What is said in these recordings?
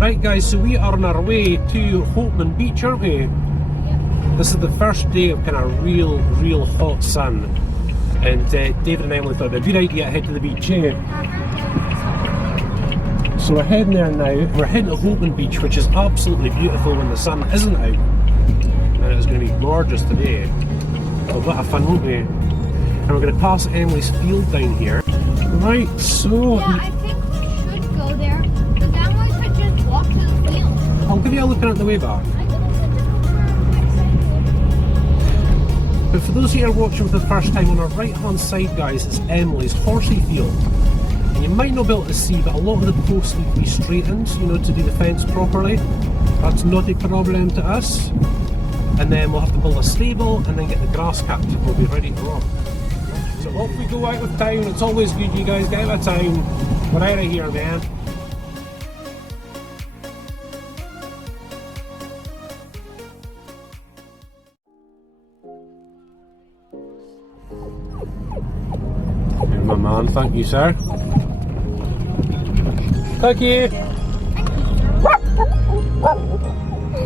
Right guys, so we are on our way to Hopeman Beach, aren't we? Yep. This is the first day of kind of real hot sun. And David and Emily thought it'd be a good idea to head to the beach, eh? So we're heading there now. We're heading to Hopeman Beach, which is absolutely beautiful when the sun isn't out. And it's going to be gorgeous today. But what a fun, won't we? And we're going to pass Emily's field down here. Right, so... Yeah, I think we should go there. But then we could just walk to the field. I'll give you a look at it on the way back. But for those of you who are watching for the first time, on our right hand side guys is Emily's horsey field. And you might not be able to see, but a lot of the posts need to be straightened, you know, to do the fence properly. That's not a problem to us. And then we'll have to build a stable and then get the grass cut. We'll be ready to rock. So off we go out of town. It's always good you guys get out of town. We're out of here, man. Here's my man, thank you sir. Thank you.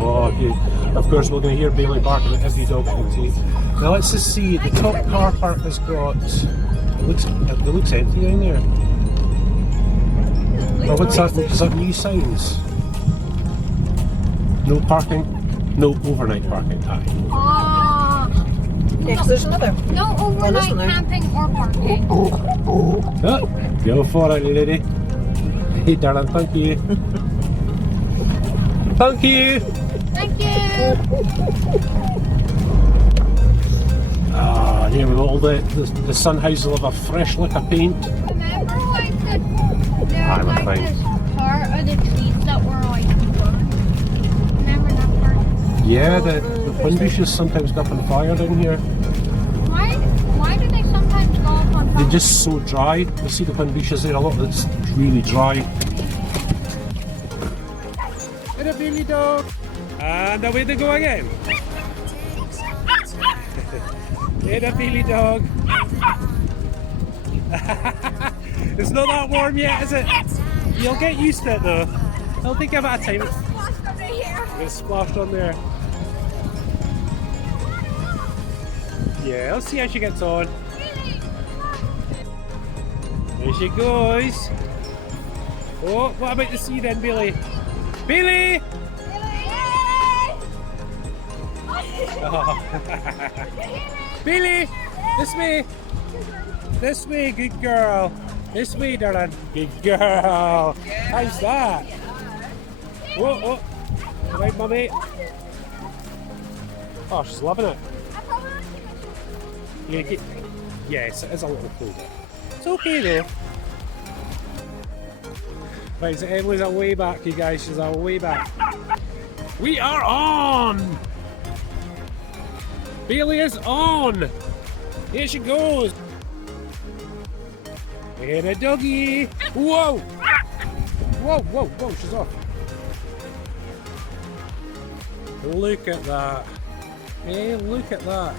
Oh, okay. Of course we're going to hear Bailey barking at every dog I can see. Now let's just see, the top car park has got, it looks empty down there. Oh, what's that? Is that new signs? No parking, no overnight parking. Aye. Yeah, 'cause there's another. No overnight camping or parking. Oh, go for it, lady. Hey darling, thank you. Thank you. Thank you. Ah, here we go. All the sun houses will have a fresh lick of paint. Remember like there's like fine. this part of the trees that were like burned? Remember that part? Yeah, the wind bushes sometimes go up on fire down here. Why do they sometimes go up on fire? They're just so dry. You see the wind bushes there, a lot of it's really dry. And a baby dog. And away they go again. And a baby dog. It's not that warm yet, is it? You'll get used to it though. It'll take a bit of time. It's splashed on there. Yeah, let's see how she gets on. There she goes. Oh, what about the sea then, Bailey? Bailey! Oh. Bailey! This way! This way, good girl! This way, darling! Good girl! How's that? Oh, oh! Right, mummy! Oh, she's loving it! Yes, it is a little cold. It's okay though. Right, so Emily's a way back, you guys. She's a way back. We are on! Bailey is on! Here she goes! And a doggy! Whoa! Whoa, whoa, whoa, she's off. Look at that. Hey, look at that.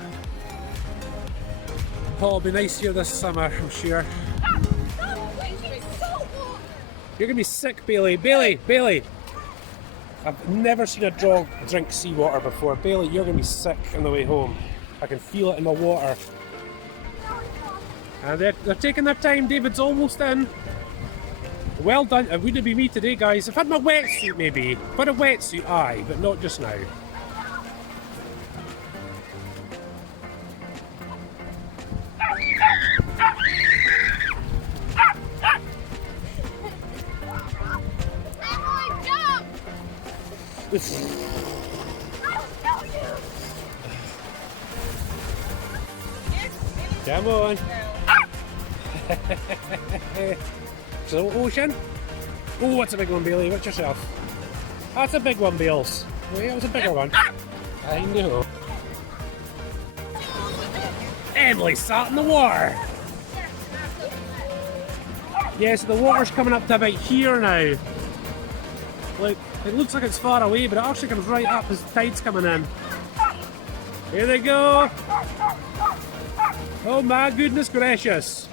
Oh, it'll be nice here this summer, I'm sure. You're gonna be sick, Bailey. Bailey, Bailey! I've never seen a dog drink seawater before. Bailey, you're gonna be sick on the way home. I can feel it in the water. And they're taking their time. David's almost in. Well done. It wouldn't be me today, guys. If I had my wetsuit, maybe. If I had a wetsuit, aye, but not just now. Come on. So, ocean. Oh, that's a big one, Bailey. Watch yourself. That's a big one, Bales. Oh, yeah, it was a bigger one. I know. Emily sat in the water. Yeah, so the water's coming up to about here now. Like, it looks like it's far away, but it actually comes right up as the tide's coming in. Here they go. Oh my goodness gracious.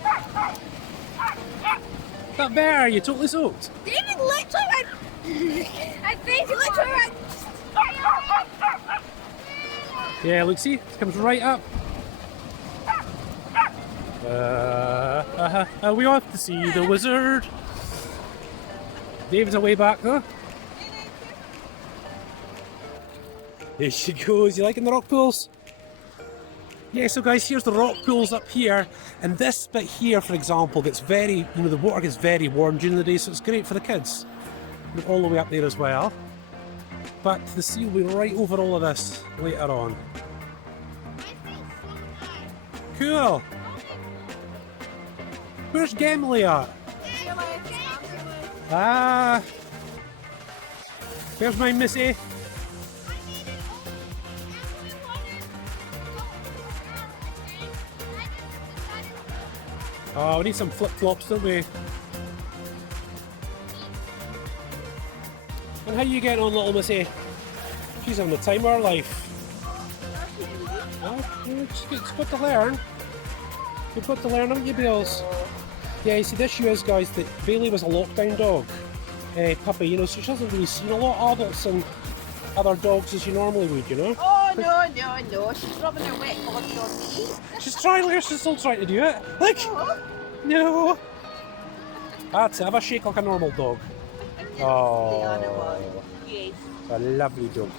Is that better? You totally soaked? David literally went I think it looks alright. Yeah, look, see? It comes right up. Are we off to see the wizard? David's away back though. There she goes. You liking the rock pools? Yeah, so guys, here's the rock pools up here, and this bit here, for example, gets very, the water gets very warm during the day, so it's great for the kids. And all the way up there as well. But the sea will be right over all of this later on. Cool. Where's Gemily at? Ah. Where's my Missy? Oh, we need some flip-flops, don't we? And how you getting on, little Missy? She's having the time of her life. Oh, it's got to learn. You've got to learn, haven't you, Bills? Yeah, you see, the issue is, guys, that Bailey was a lockdown dog. Puppy, so she hasn't really seen a lot of adults and other dogs as you normally would, Oh, no. She's rubbing her wet body on me. She's still trying to do it. Look! No! That's it, have a shake like a normal dog. Oh, Yes. a lovely dog.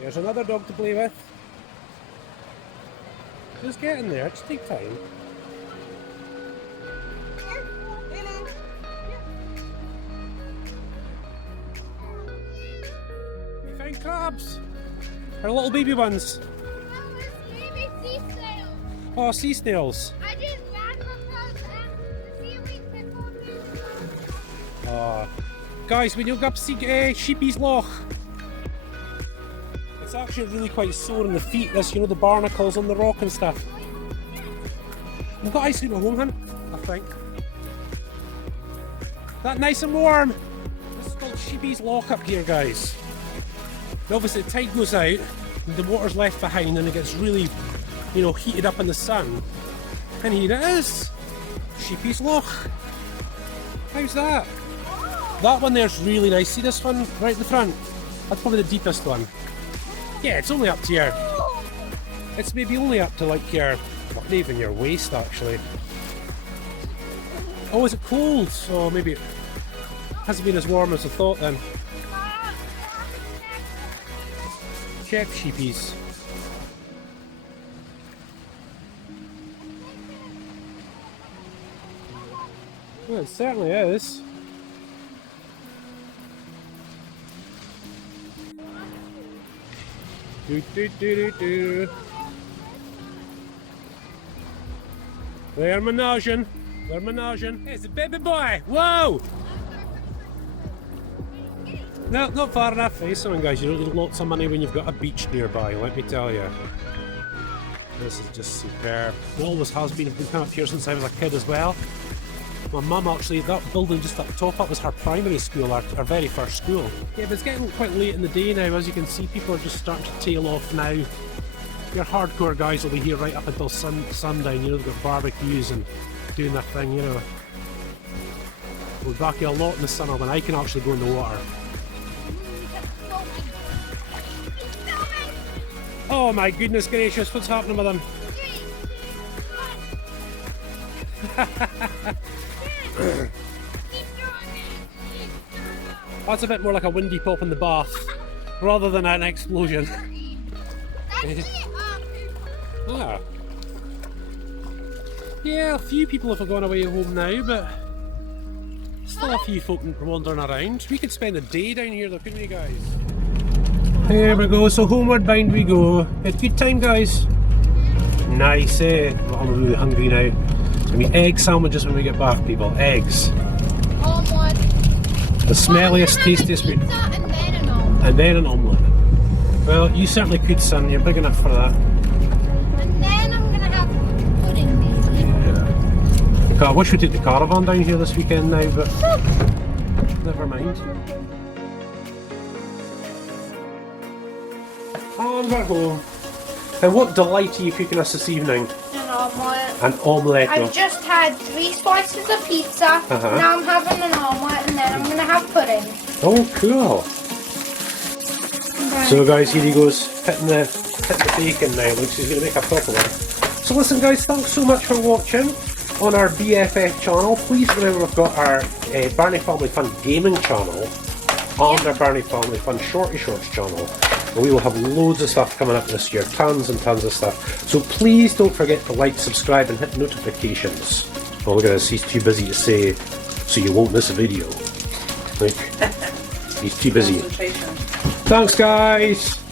There's another dog to play with. Just get in there, just take time. We found crabs! Our little baby ones. Maybe sea snails. Oh, sea snails. I just ran across the seaweed pickle. Oh. Guys, when you go up see Sheepy's Loch, it's actually really quite sore in the feet, this, the barnacles on the rock and stuff. We've got ice cream at home, hun, I think. That nice and warm. This is called Sheepy's Loch up here, guys. And obviously the tide goes out, and the water's left behind, and it gets really, heated up in the sun. And here it is. Sheepy's Loch. How's that? That one there's really nice. See this one right in the front? That's probably the deepest one. Yeah, it's only up to your... It's maybe only up to like your... Not even your waist, actually. Oh, is it cold? So maybe it hasn't been as warm as I thought then. Check sheepies. Well, it certainly is. Do. They're menaging. They're menaging. It's a baby boy. Whoa! No, not far enough. Hey, some guys, you don't need lots of money when you've got a beach nearby, let me tell you. This is just superb. It always has been. I've been coming up here since I was a kid as well. My mum actually, that building just up top, that was her primary school, our very first school. Yeah, but it's getting quite late in the day now. As you can see, people are just starting to tail off now. Your hardcore guys will be here right up until sundown, they've got barbecues and doing their thing, We're back here a lot in the summer when I can actually go in the water. Oh my goodness gracious, what's happening with them? That's a bit more like a windy pop in the bath rather than an explosion. Ah. Yeah, a few people have gone away home now, but still a few folk wandering around. We could spend a day down here though, couldn't we, guys? Here we go, so homeward bound we go. Had a good time, guys. Nice, eh? Well, I'm really hungry now. It's gonna be egg sandwiches when we get back, people. Eggs. Omelette. The smelliest, tastiest food. And then an omelette. Well, you certainly could, son. You're big enough for that. And then I'm gonna have pudding maybe. Yeah. Okay, I wish we took the caravan down here this weekend now, but never mind. And we're home. And what delight are you cooking us this evening? Dinner. omelette. An omelette. I've just had 3 slices of pizza. Now I'm having an omelette, and then I'm gonna have pudding. Oh, cool. So guys, here he goes, hitting the bacon now. Looks he's going to make a proper one. So listen guys, thanks so much for watching on our BFF channel. Please remember we've got our Birnie Family Fun gaming channel and our Birnie Family Fun Shorty Shorts channel. And we will have loads of stuff coming up this year, tons and tons of stuff. So please don't forget to like, subscribe and hit notifications. Oh look at this, he's too busy to say, so you won't miss a video. Like, he's too busy. Thanks guys!